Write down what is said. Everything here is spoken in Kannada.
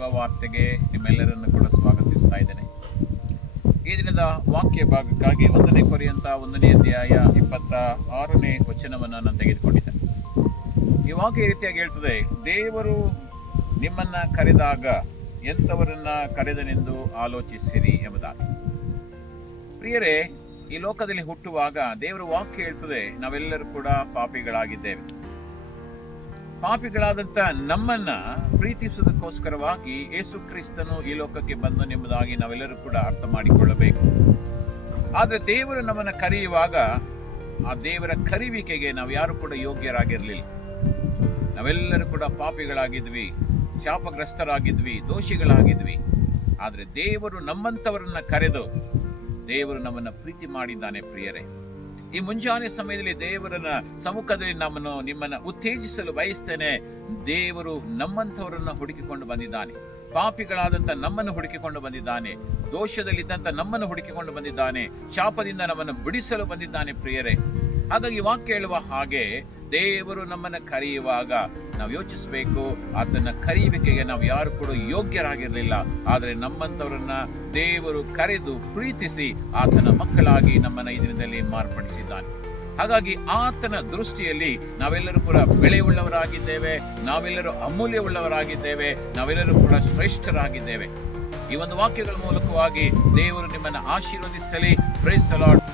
ವಾರ್ತೆಗೆ ನಿಮ್ಮೆಲ್ಲರನ್ನು ಕೂಡ ಸ್ವಾಗತಿಸ್ತಾ ಇದ್ದೇನೆ. ಈ ದಿನದ ವಾಕ್ಯ ಭಾಗಕ್ಕಾಗಿ ಒಂದನೇ ಪರ್ಯಂತ ಒಂದನೇ ಅಧ್ಯಾಯ ಇಪ್ಪತ್ತ ಆರನೇ ವಚನವನ್ನು ನಾನು ತೆಗೆದುಕೊಂಡಿದ್ದೆ. ಈ ವಾಕ್ಯ ಈ ರೀತಿಯಾಗಿ ಹೇಳ್ತದೆ, ದೇವರು ನಿಮ್ಮನ್ನ ಕರೆದಾಗ ಎಂಥವರನ್ನ ಕರೆದನೆಂದು ಆಲೋಚಿಸಿರಿ ಎಂಬುದಾಗಿ. ಪ್ರಿಯರೇ, ಈ ಲೋಕದಲ್ಲಿ ಹುಟ್ಟುವಾಗ ದೇವರ ವಾಕ್ಯ ಹೇಳ್ತದೆ, ನಾವೆಲ್ಲರೂ ಕೂಡ ಪಾಪಿಗಳಾಗಿದ್ದೇವೆ. ಪಾಪಿಗಳಾದಂತ ನಮ್ಮನ್ನ ಪ್ರೀತಿಸುವುದಕ್ಕೋಸ್ಕರವಾಗಿ ಯೇಸು ಕ್ರಿಸ್ತನು ಈ ಲೋಕಕ್ಕೆ ಬಂದು ನಿಮ್ಮದಾಗಿ ನಾವೆಲ್ಲರೂ ಕೂಡ ಅರ್ಥ ಮಾಡಿಕೊಳ್ಳಬೇಕು. ಆದ್ರೆ ದೇವರು ನಮ್ಮನ್ನ ಕರೆಯುವಾಗ ಆ ದೇವರ ಕರಿವಿಕೆಗೆ ನಾವು ಯಾರು ಕೂಡ ಯೋಗ್ಯರಾಗಿರಲಿಲ್ಲ. ನಾವೆಲ್ಲರೂ ಕೂಡ ಪಾಪಿಗಳಾಗಿದ್ವಿ, ಶಾಪಗ್ರಸ್ತರಾಗಿದ್ವಿ, ದೋಷಿಗಳಾಗಿದ್ವಿ. ಆದ್ರೆ ದೇವರು ನಮ್ಮಂತವರನ್ನ ಕರೆದು ದೇವರು ನಮ್ಮನ್ನ ಪ್ರೀತಿ ಮಾಡಿದ್ದಾನೆ ಪ್ರಿಯರೇ. ಈ ಮುಂಜಾನೆ ಸಮಯದಲ್ಲಿ ದೇವರನ್ನ ಸಮ್ಮುಖದಲ್ಲಿ ನಮ್ಮನ್ನು ನಿಮ್ಮನ್ನ ಉತ್ತೇಜಿಸಲು ಬಯಸ್ತೇನೆ. ದೇವರು ನಮ್ಮಂಥವರನ್ನು ಹುಡುಕಿಕೊಂಡು ಬಂದಿದ್ದಾನೆ. ಪಾಪಿಗಳಾದಂತ ನಮ್ಮನ್ನು ಹುಡುಕಿಕೊಂಡು ಬಂದಿದ್ದಾನೆ. ದೋಷದಲ್ಲಿದ್ದಂಥ ನಮ್ಮನ್ನು ಹುಡುಕಿಕೊಂಡು ಬಂದಿದ್ದಾನೆ. ಶಾಪದಿಂದ ನಮ್ಮನ್ನು ಬಿಡಿಸಲು ಬಂದಿದ್ದಾನೆ ಪ್ರಿಯರೇ. ಹಾಗಾಗಿ ವಾಕ್ಯ ಹೇಳುವ ಹಾಗೆ ದೇವರು ನಮ್ಮನ್ನ ಕರೆಯುವಾಗ ನಾವು ಯೋಚಿಸಬೇಕು, ಆತನ ಕರೆಯುವಿಕೆಗೆ ನಾವು ಯಾರು ಕೂಡ ಯೋಗ್ಯರಾಗಿರಲಿಲ್ಲ. ಆದರೆ ನಮ್ಮಂಥವರನ್ನು ದೇವರು ಕರೆದು ಪ್ರೀತಿಸಿ ಆತನ ಮಕ್ಕಳಾಗಿ ನಮ್ಮನ್ನು ಈ ದಿನದಲ್ಲಿ ಮಾರ್ಪಡಿಸಿದ್ದಾನೆ. ಹಾಗಾಗಿ ಆತನ ದೃಷ್ಟಿಯಲ್ಲಿ ನಾವೆಲ್ಲರೂ ಕೂಡ ಬೆಳೆಯುಳ್ಳವರಾಗಿದ್ದೇವೆ ನಾವೆಲ್ಲರೂ ಅಮೂಲ್ಯವುಳ್ಳವರಾಗಿದ್ದೇವೆ, ನಾವೆಲ್ಲರೂ ಕೂಡ ಶ್ರೇಷ್ಠರಾಗಿದ್ದೇವೆ. ಈ ಒಂದು ವಾಕ್ಯಗಳ ಮೂಲಕವಾಗಿ ದೇವರು ನಿಮ್ಮನ್ನು ಆಶೀರ್ವದಿಸಲಿ. ಲಾರ್ಡ್